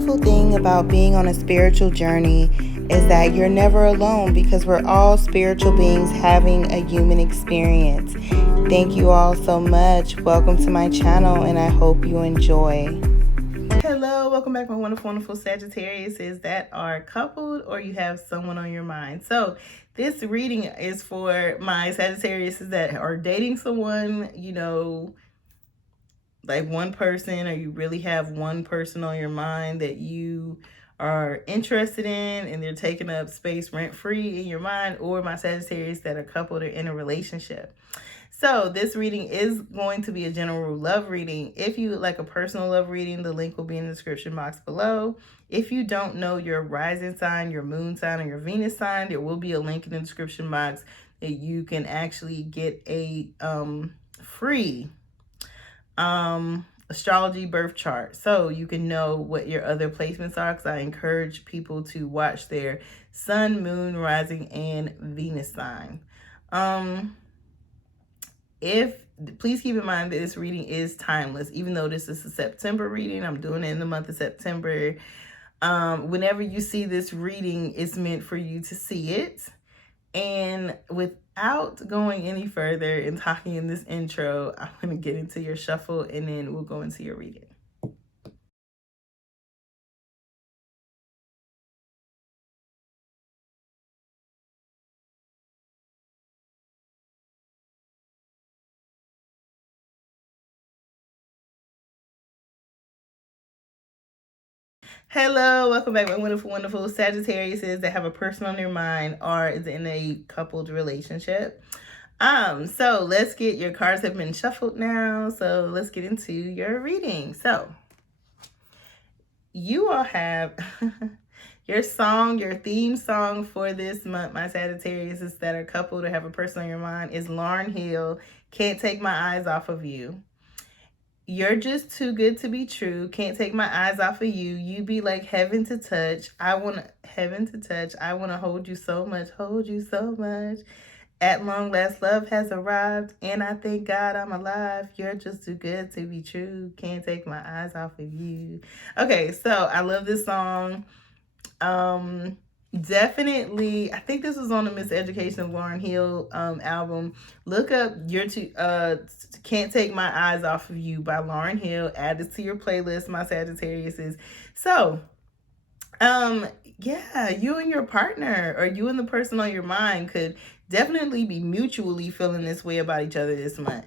beautiful thing about being on a spiritual journey is that you're never alone because we're all spiritual beings having a human experience. Thank you all so much. Welcome to my channel and I hope you enjoy. Hello, welcome back, my wonderful Sagittariuses that are coupled or you have someone on your mind. So this reading is for my Sagittariuses that are dating someone, like one person, or you really have one person on your mind that you are interested in and they're taking up space rent-free in your mind, or my Sagittarius that are coupled or in a relationship. So this reading is going to be a general love reading. If you would like a personal love reading, the link will be in the description box below. If you don't know your rising sign, your moon sign, or your Venus sign, there will be a link in the description box that you can actually get a free astrology birth chart, so you can know what your other placements are, because I encourage people to watch their sun, moon, rising, and Venus sign. Please keep in mind that this reading is timeless. Even though this is a September reading, I'm doing it in the month of September. Whenever you see this reading, it's meant for you to see it. And without going any further and talking in this intro, I'm going to get into your shuffle and then we'll go into your reading. Hello, welcome back, my wonderful Sagittariuses that have a person on their mind or is in a coupled relationship. So let's get, your cards have been shuffled now, so let's get into your reading. So you all have your theme song for this month, my Sagittariuses that are coupled or have a person on your mind, is Lauryn Hill, Can't Take My Eyes Off of You. You're just too good to be true. Can't take my eyes off of you. You be like heaven to touch. I want heaven to touch. I want to hold you so much. At long last, love has arrived, and I thank God I'm alive. You're just too good to be true. Can't take my eyes off of you. Okay, so I love this song. Definitely, I think this was on the Miseducation of Lauryn Hill album. Look up Can't Take My Eyes Off of You by Lauryn Hill. Add this to your playlist, my Sagittariuses. So yeah, you and your partner, or you and the person on your mind, could definitely be mutually feeling this way about each other this month.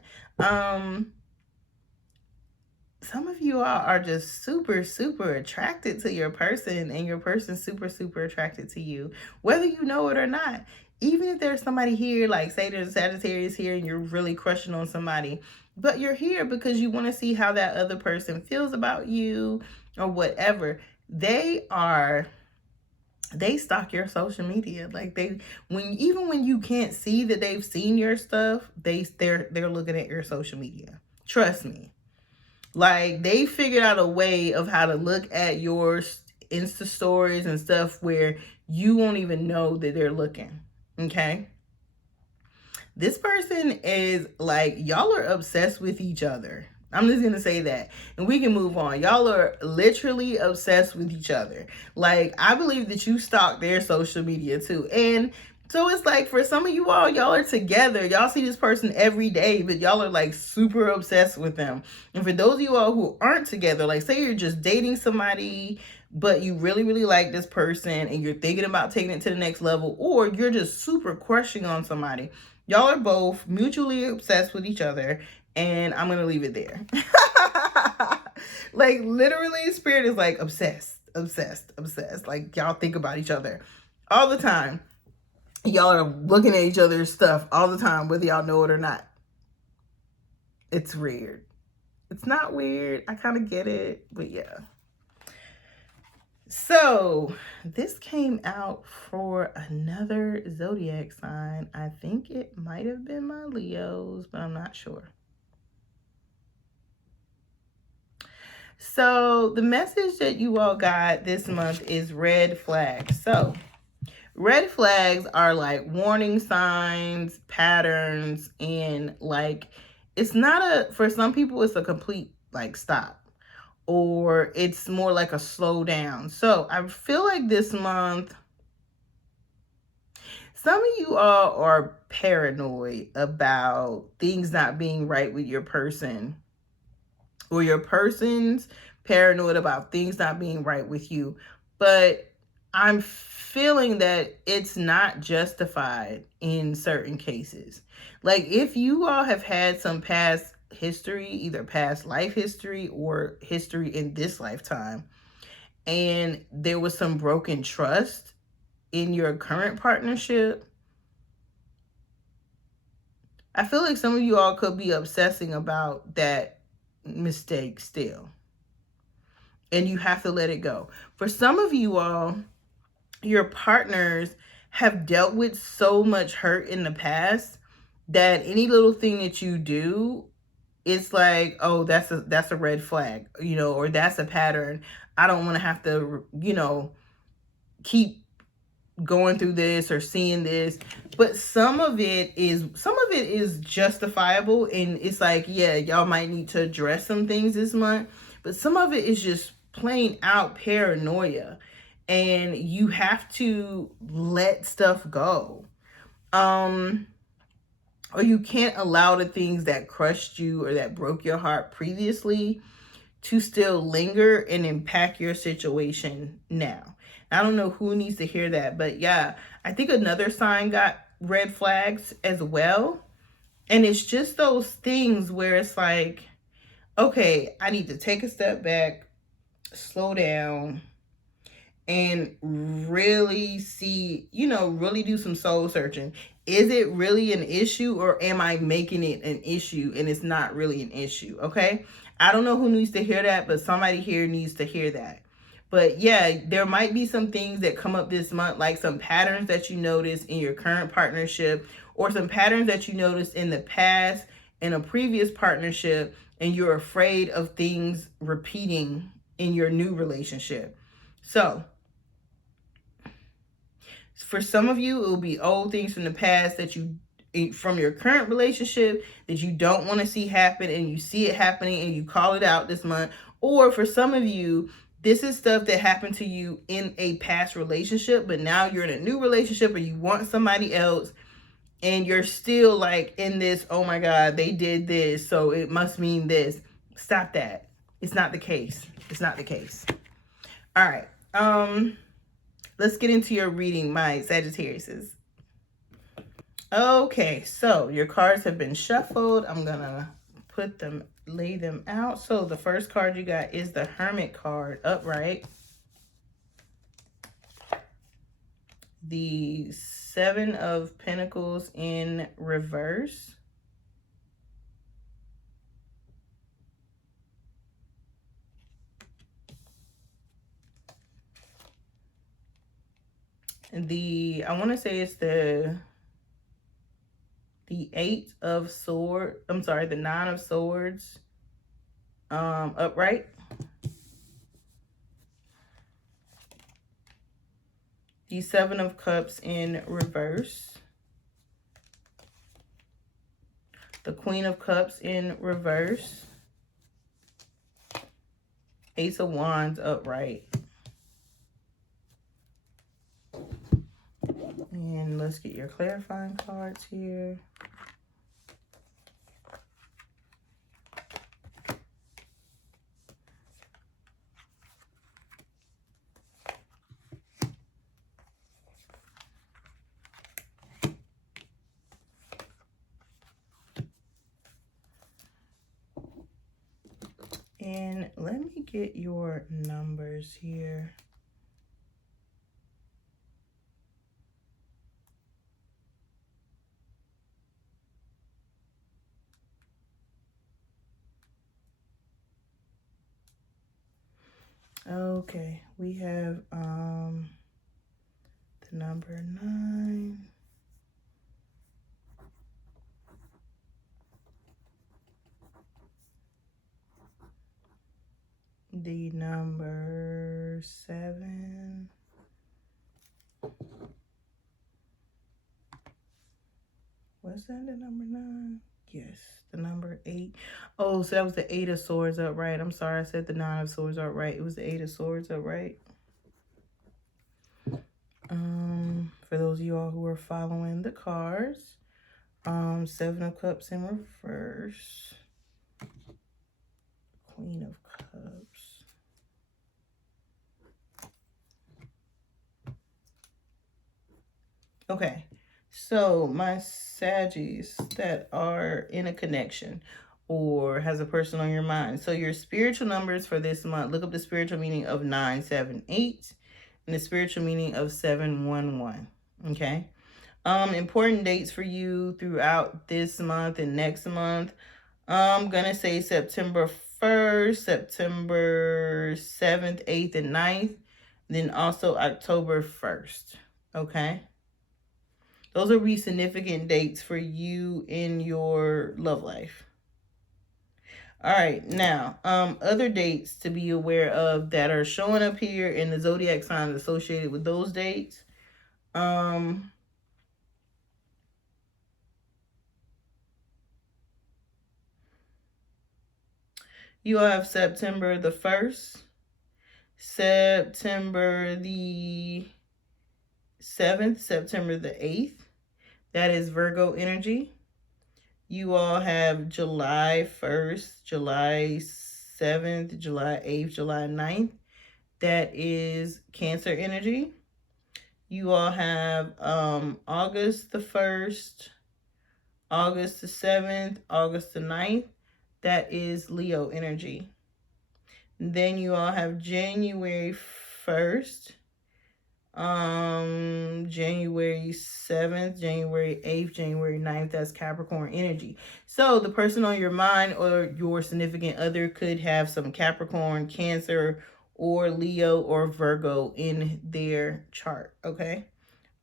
Some of you all are just super attracted to your person, and your person's super attracted to you, whether you know it or not. Even if there's somebody here, like say there's a Sagittarius here and you're really crushing on somebody, but you're here because you want to see how that other person feels about you or whatever. They stalk your social media. Like even when you can't see that they've seen your stuff, they're looking at your social media. Trust me. Like, they figured out a way of how to look at your Insta stories and stuff where you won't even know that they're looking. Okay? This person is like, y'all are obsessed with each other. I'm just going to say that. And we can move on. Y'all are literally obsessed with each other. Like, I believe that you stalk their social media too. And so it's like, for some of you all, y'all are together. Y'all see this person every day, but y'all are like super obsessed with them. And for those of you all who aren't together, like say you're just dating somebody, but you really like this person and you're thinking about taking it to the next level, or you're just super crushing on somebody. Y'all are both mutually obsessed with each other, and I'm going to leave it there. Like, literally, Spirit is like obsessed. Like, y'all think about each other all the time. Y'all are looking at each other's stuff all the time, whether y'all know it or not. It's weird. It's not weird. I kind of get it, but yeah. So this came out for another zodiac sign. I think it might have been my Leos, but I'm not sure. So the message that you all got this month is red flags. So red flags are like warning signs, patterns, and like, it's not for some people, it's a complete like stop. or it's more like a slow down. So I feel like this month, some of you all are paranoid about things not being right with your person, or your person's paranoid about things not being right with you. But I'm feeling that it's not justified in certain cases. Like, if you all have had some past history, either past life history or history in this lifetime, and there was some broken trust in your current partnership, I feel like some of you all could be obsessing about that mistake still. And you have to let it go. For some of you all, your partners have dealt with so much hurt in the past that any little thing that you do, it's like, oh, that's a red flag, or that's a pattern. I don't want to have to, keep going through this or seeing this. But some of it is justifiable, and it's like, yeah, y'all might need to address some things this month. But some of it is just plain out paranoia, and you have to let stuff go. Or you can't allow the things that crushed you or that broke your heart previously to still linger and impact your situation now. I don't know who needs to hear that, but yeah, I think another sign got red flags as well. And it's just those things where it's like, okay, I need to take a step back, slow down, and really see, really do some soul searching. Is it really an issue, or am I making it an issue and it's not really an issue? Okay. I don't know who needs to hear that, but somebody here needs to hear that. But yeah, there might be some things that come up this month, like some patterns that you notice in your current partnership, or some patterns that you noticed in the past in a previous partnership, and you're afraid of things repeating in your new relationship. So for some of you, it will be old things from the past from your current relationship that you don't want to see happen, and you see it happening and you call it out this month. Or for some of you, this is stuff that happened to you in a past relationship, but now you're in a new relationship or you want somebody else, and you're still like in this, oh my God, they did this, so it must mean this. Stop that. It's not the case. It's not the case. All right. Let's get into your reading, my Sagittariuses. Okay, so your cards have been shuffled. I'm gonna lay them out. So the first card you got is the Hermit card, upright. The Seven of Pentacles in reverse. I want to say it's the Eight of Swords. I'm sorry, the Nine of Swords, upright. The Seven of Cups in reverse. The Queen of Cups in reverse. Ace of Wands upright. And let's get your clarifying cards here. And let me get your numbers here. Okay, we have the number 9. The number 7. Was that the number 9? Yes, the number 8. Oh, so that was the 8 of Swords upright. I'm sorry, I said the 9 of Swords upright. It was the 8 of Swords upright. For those of you all who are following the cards, 7 of Cups in reverse, Queen of Cups. Okay, so my Saggies that are in a connection or has a person on your mind. So your spiritual numbers for this month, look up the spiritual meaning of 978 and the spiritual meaning of 711. Okay. Important dates for you throughout this month and next month. I'm gonna say September 1st, September 7th, 8th, and 9th, then also October 1st. Okay. Those will be significant dates for you in your love life. All right, now, other dates to be aware of that are showing up here in the zodiac signs associated with those dates. You have September the 1st, September the 7th, September the 8th. That is Virgo energy. You all have July 1st, July 7th, July 8th, July 9th. That is Cancer energy. You all have August the 1st, August the 7th, August the 9th. That is Leo energy. Then you all have January 1st, January 7th, January 8th, January 9th. That's Capricorn energy. So the person on your mind or your significant other could have some Capricorn, Cancer, or Leo or Virgo in their chart. Okay.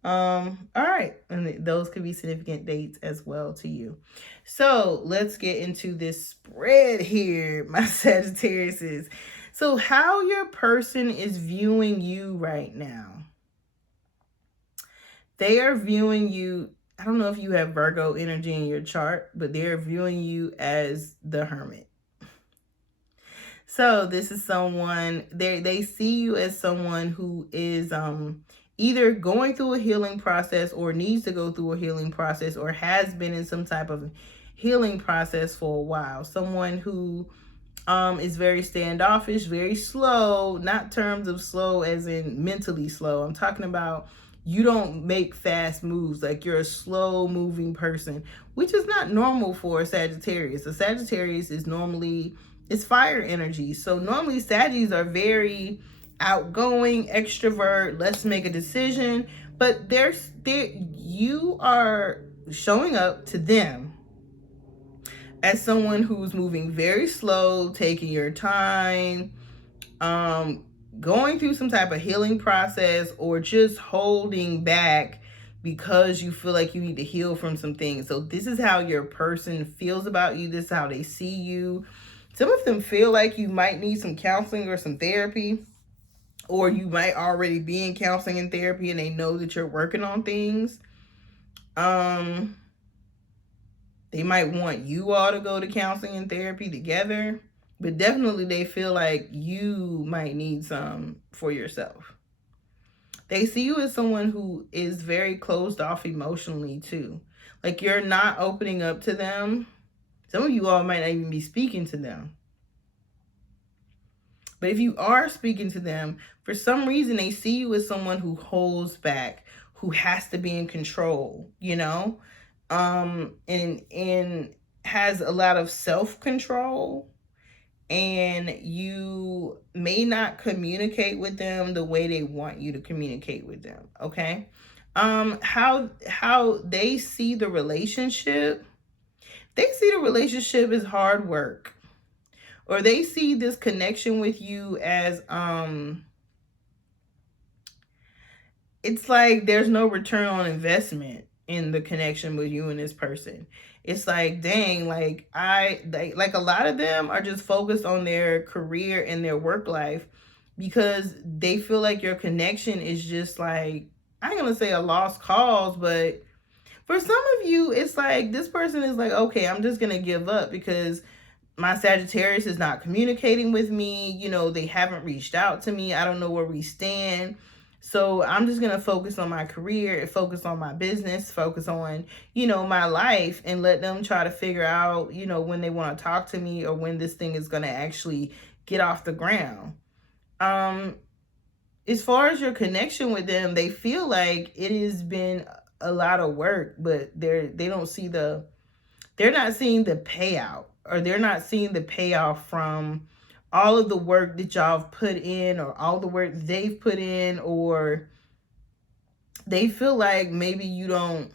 All right, and those could be significant dates as well to you. So let's get into this spread here, my Sagittariuses. So how your person is viewing you right now. They are viewing you, I don't know if you have Virgo energy in your chart, but they're viewing you as the Hermit. So this is someone, they see you as someone who is either going through a healing process or needs to go through a healing process or has been in some type of healing process for a while. Someone who is very standoffish, very slow, not terms of slow as in mentally slow. I'm talking about you don't make fast moves, like you're a slow moving person, which is not normal for a Sagittarius. A Sagittarius is normally, it's fire energy. So normally Saggies are very outgoing, extrovert, let's make a decision, but you are showing up to them as someone who's moving very slow, taking your time, going through some type of healing process, or just holding back because you feel like you need to heal from some things. So this is how your person feels about you. This is how they see you. Some of them feel like you might need some counseling or some therapy, or you might already be in counseling and therapy and they know that you're working on things. They might want you all to go to counseling and therapy together, but definitely they feel like you might need some for yourself. They see you as someone who is very closed off emotionally too. Like you're not opening up to them. Some of you all might not even be speaking to them. But if you are speaking to them, for some reason they see you as someone who holds back, who has to be in control, you know? And has a lot of self-control, and you may not communicate with them the way they want you to communicate with them. Okay. How they see the relationship, they see the relationship as hard work, or they see this connection with you as it's like there's no return on investment in the connection with you and this person. It's like, dang, like like a lot of them are just focused on their career and their work life because they feel like your connection is just like, I ain't gonna say a lost cause, but For some of you, it's like this person is like, okay, I'm just going to give up because my Sagittarius is not communicating with me. You know, they haven't reached out to me. I don't know where we stand. So I'm just going to focus on my career, focus on my business, focus on, you know, my life, and let them try to figure out, you know, when they want to talk to me or when this thing is going to actually get off the ground. As far as your connection with them, they feel like it has been a lot of work, but they don't see they're not seeing the payout, or they're not seeing the payoff from all of the work that y'all have put in, or all the work they've put in, or they feel like maybe you don't.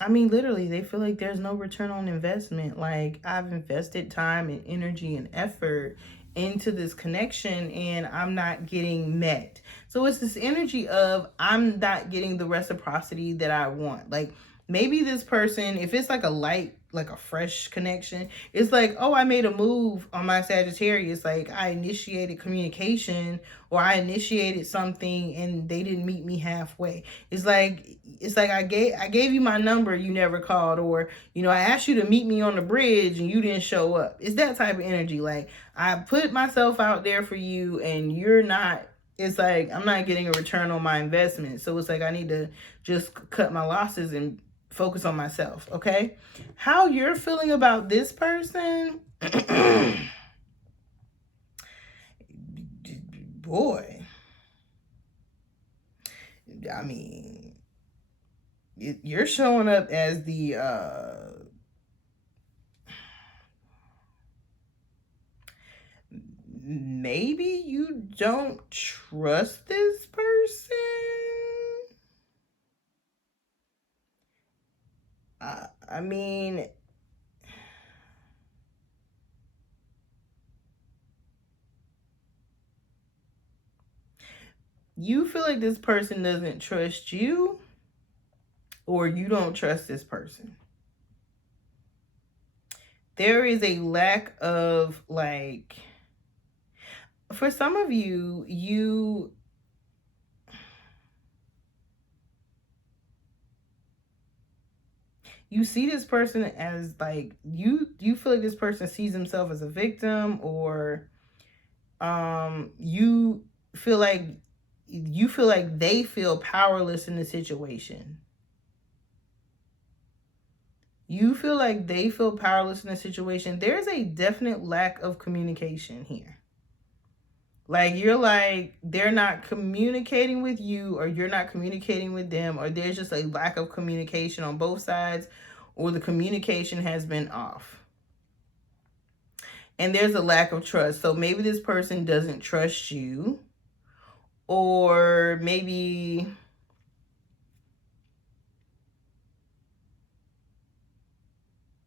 I mean, literally, they feel like there's no return on investment. Like, I've invested time and energy and effort into this connection and I'm not getting met. So it's this energy of I'm not getting the reciprocity that I want. Like, maybe this person, if it's like a light, like a fresh connection, it's like, oh, I made a move on my Sagittarius. Like, I initiated communication, or I initiated something and they didn't meet me halfway. It's like I gave you my number, you never called, or, you know, I asked you to meet me on the bridge and you didn't show up. It's that type of energy. Like, I put myself out there for you and you're not. It's like I'm not getting a return on my investment. So it's like I need to just cut my losses and focus on myself. Okay, how you're feeling about this person? Boy, I mean, you're showing up as the maybe you don't trust this person. I mean, you feel like this person doesn't trust you, or you don't trust this person. There is a lack of, like, for some of you, you see this person as like, you feel like this person sees himself as a victim, or you feel like they feel powerless in the situation. You feel like they feel powerless in the situation. There's a definite lack of communication here. Like, you're like, they're not communicating with you, or you're not communicating with them, or there's just a lack of communication on both sides, or the communication has been off. And there's a lack of trust. So maybe this person doesn't trust you, or maybe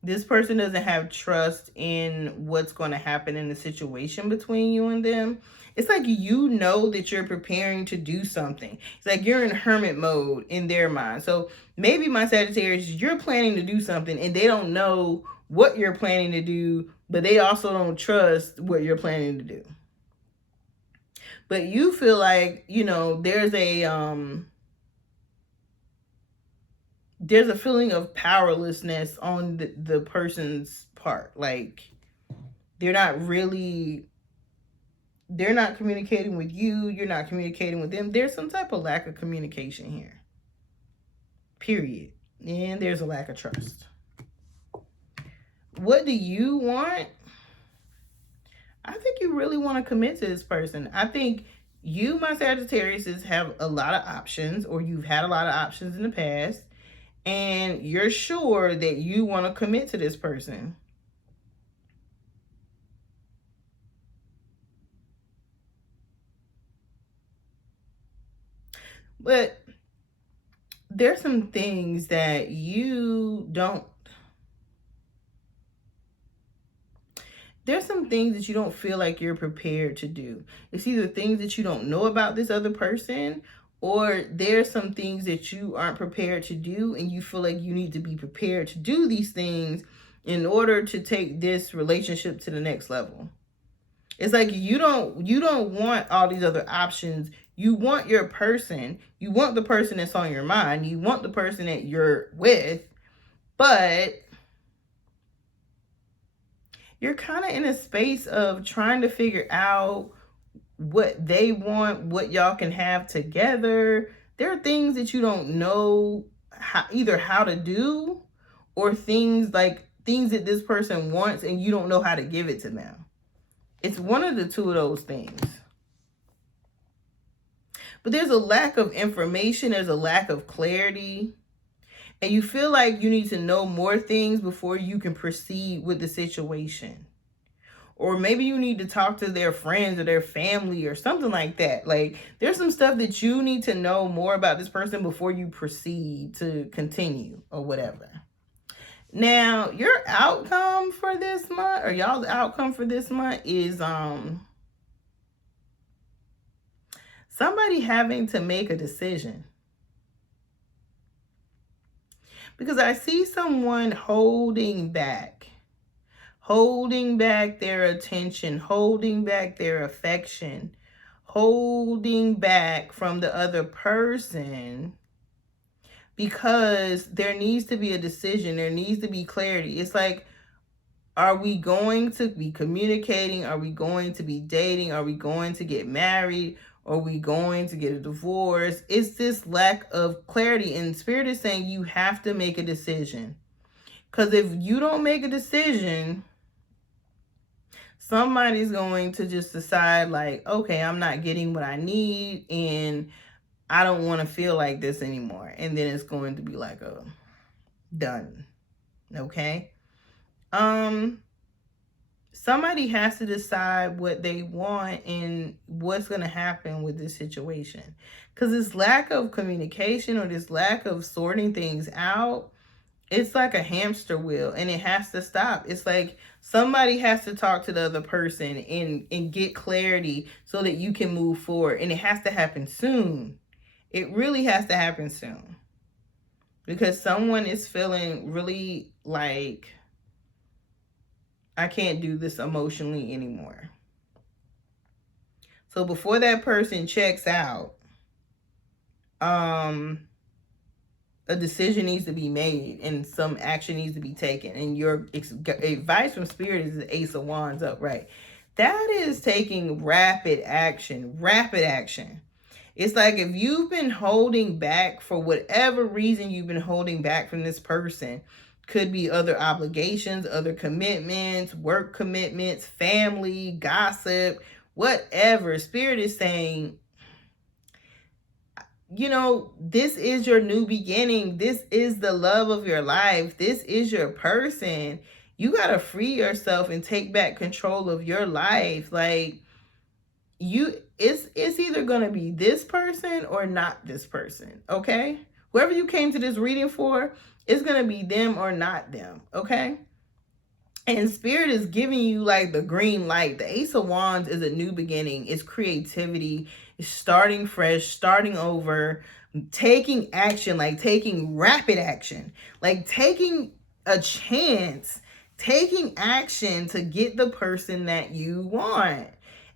this person doesn't have trust in what's going to happen in the situation between you and them. It's like, you know that you're preparing to do something. It's like you're in hermit mode in their mind. So maybe, my Sagittarius, you're planning to do something and they don't know what you're planning to do, but they also don't trust what you're planning to do. But you feel like, you know, there's a feeling of powerlessness on the person's part. Like, they're not communicating with you. You're not communicating with them. There's some type of lack of communication here. Period. And there's a lack of trust. What do you want? I think you really want to commit to this person. I think you, my Sagittarius, have a lot of options, or you've had a lot of options in the past, and you're sure that you want to commit to this person. But there's some things that you don't. There's some things that you don't feel like you're prepared to do. It's either things that you don't know about this other person, or there's some things that you aren't prepared to do, and you feel like you need to be prepared to do these things in order to take this relationship to the next level. It's like you don't want all these other options. You want your person, you want the person that's on your mind, you want the person that you're with, but you're kind of in a space of trying to figure out what they want, what y'all can have together. There are things that you don't know either how to do, or things that this person wants and you don't know how to give it to them. It's one of the two of those things. But there's a lack of information, there's a lack of clarity, and you feel like you need to know more things before you can proceed with the situation. Or maybe you need to talk to their friends or their family or something like that. Like, there's some stuff that you need to know more about this person before you proceed to continue or whatever. Now, your outcome for this month, or y'all's outcome for this month, is somebody having to make a decision. Because I see someone holding back their attention, holding back their affection, holding back from the other person, because there needs to be a decision. There needs to be clarity. It's like, are we going to be communicating? Are we going to be dating? Are we going to get married? Are we going to get a divorce? It's this lack of clarity. And Spirit is saying you have to make a decision. Because if you don't make a decision, somebody's going to just decide like, okay, I'm not getting what I need and I don't want to feel like this anymore. And then it's going to be like a done. Okay? Somebody has to decide what they want and what's going to happen with this situation. Because this lack of communication or this lack of sorting things out, it's like a hamster wheel and it has to stop. It's like somebody has to talk to the other person and get clarity so that you can move forward. And it has to happen soon. It really has to happen soon. Because someone is feeling really like, I can't do this emotionally anymore. So before that person checks out, a decision needs to be made and some action needs to be taken. And your advice from Spirit is the Ace of Wands upright. That is taking rapid action. Rapid action. It's like if you've been holding back for whatever reason, you've been holding back from this person. Could be other obligations, other commitments, work commitments, family, gossip, whatever. Spirit is saying, you know, this is your new beginning. This is the love of your life. This is your person. You got to free yourself and take back control of your life. Like, it's either going to be this person or not this person. Okay? Whoever you came to this reading for, it's going to be them or not them. Okay? And Spirit is giving you like the green light. The Ace of Wands is a new beginning. It's creativity. It's starting fresh, starting over, taking action, like taking rapid action, like taking a chance, taking action to get the person that you want,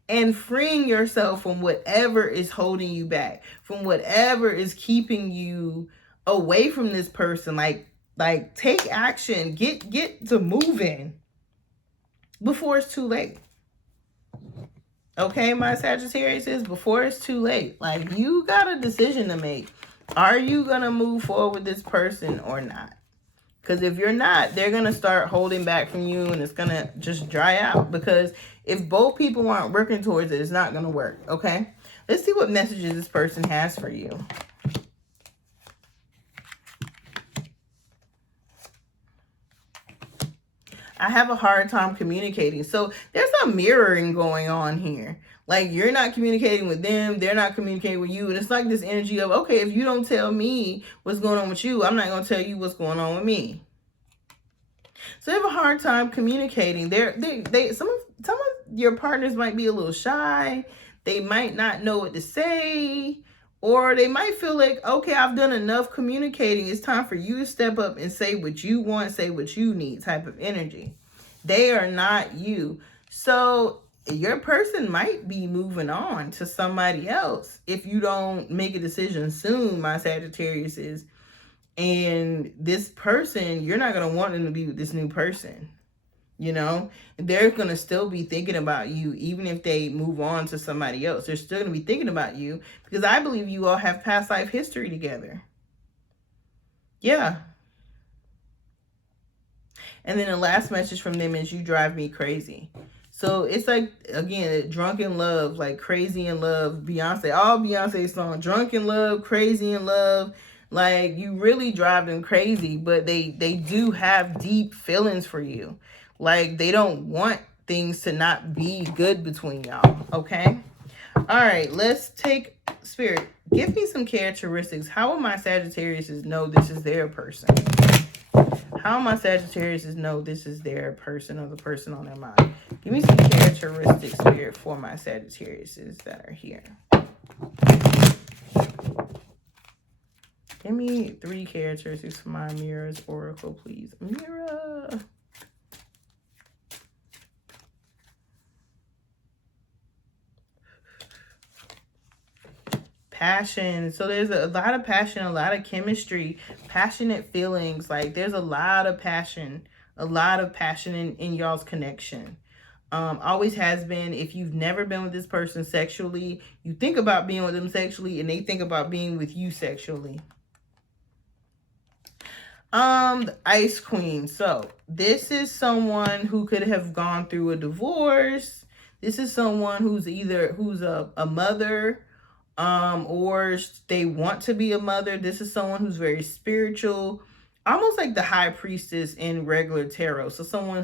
and freeing yourself from whatever is holding you back, from whatever is keeping you away from this person. Like take action, get to moving before it's too late. Okay, my Sagittarius, is before it's too late. Like, you got a decision to make. Are you going to move forward with this person or not? Because if you're not, they're going to start holding back from you and it's going to just dry out. Because if both people aren't working towards it, it's not going to work. Okay, let's see what messages this person has for you. I have a hard time communicating. So there's a mirroring going on here. Like, you're not communicating with them, they're not communicating with you. And it's like this energy of, okay, if you don't tell me what's going on with you, I'm not going to tell you what's going on with me. So they have a hard time communicating. Some of your partners might be a little shy. They might not know what to say. Or they might feel like, okay, I've done enough communicating. It's time for you to step up and say what you want, say what you need type of energy. They are not you. So your person might be moving on to somebody else if you don't make a decision soon, my Sagittarius is. And this person, you're not going to want them to be with this new person. You know, they're going to still be thinking about you, even if they move on to somebody else. They're still going to be thinking about you because I believe you all have past life history together. Yeah. And then the last message from them is, you drive me crazy. So it's like, again, drunk in love, like crazy in love. Beyonce, all Beyonce songs, drunk in love, crazy in love. Like, you really drive them crazy, but they do have deep feelings for you. Like, they don't want things to not be good between y'all, okay? All right, let's take, Spirit, give me some characteristics. How will my Sagittariuses know this is their person? How my Sagittariuses know this is their person or the person on their mind? Give me some characteristics, Spirit, for my Sagittariuses that are here. Give me 3 characteristics for my Mirror's Oracle, please. Mirror. Passion. So there's a lot of passion, a lot of chemistry, passionate feelings. Like, there's a lot of passion in y'all's connection. Always has been. If you've never been with this person sexually, you think about being with them sexually, and they think about being with you sexually. The Ice Queen. So this is someone who could have gone through a divorce. This is someone who's a mother, or they want to be a mother. This is someone who's very spiritual, almost like the High Priestess in regular tarot. So someone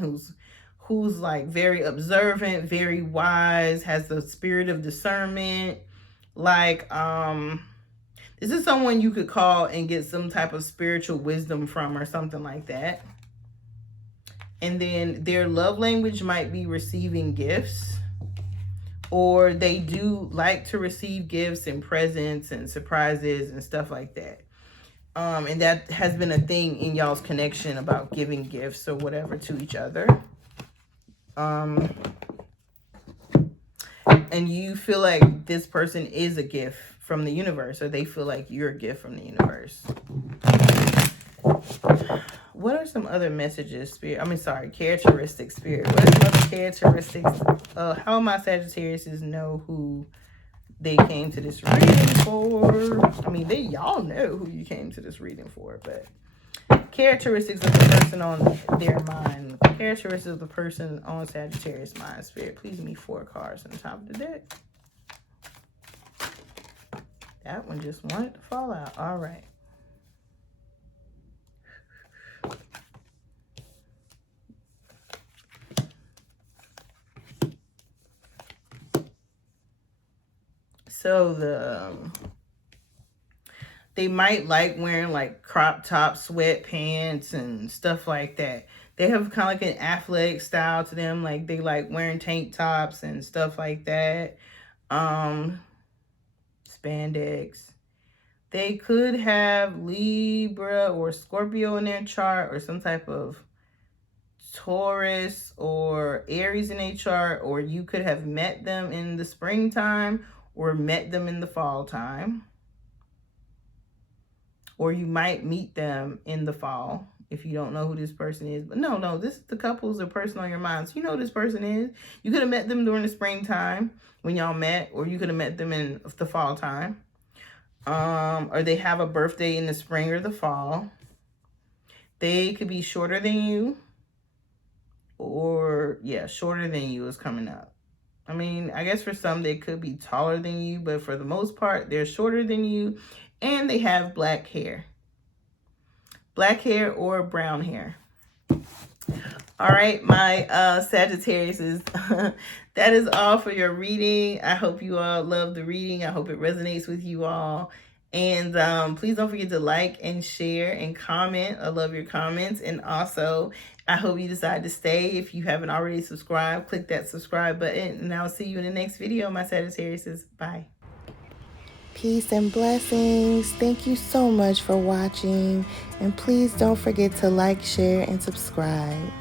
who's like very observant, very wise, has the spirit of discernment. Like, this is someone you could call and get some type of spiritual wisdom from, or something like that. And then their love language might be receiving gifts, or they do like to receive gifts and presents and surprises and stuff like that. And that has been a thing in y'all's connection, about giving gifts or whatever to each other. And you feel like this person is a gift from the universe, or they feel like you're a gift from the universe. What are some other messages, Spirit? Characteristics, Spirit. What are some other characteristics? How my Sagittariuses know who they came to this reading for? I mean, y'all know who you came to this reading for, but characteristics of the person on their mind. Characteristics of the person on Sagittarius mind, Spirit. Please give me 4 cards on the top of the deck. That one just wanted to fall out. All right. So they might like wearing like crop top sweatpants and stuff like that. They have kind of like an athletic style to them. Like, they like wearing tank tops and stuff like that. Spandex. They could have Libra or Scorpio in their chart, or some type of Taurus or Aries in their chart, or you could have met them in the springtime or met them in the fall time. Or you might meet them in the fall if you don't know who this person is. But no, this is the couples or person on your mind. So you know who this person is. You could have met them during the springtime when y'all met, or you could have met them in the fall time. Or they have a birthday in the spring or the fall. They could be shorter than you. Or, yeah, shorter than you is coming up. I mean, I guess for some they could be taller than you, but for the most part, they're shorter than you, and they have black hair. Black hair or brown hair. All right, my Sagittariuses, that is all for your reading. I hope you all love the reading. I hope it resonates with you all. And please don't forget to like and share and comment. I love your comments. And also, I hope you decide to stay. If you haven't already subscribed, click that subscribe button. And I'll see you in the next video, my Sagittariuses. Bye. Peace and blessings. Thank you so much for watching. And please don't forget to like, share, and subscribe.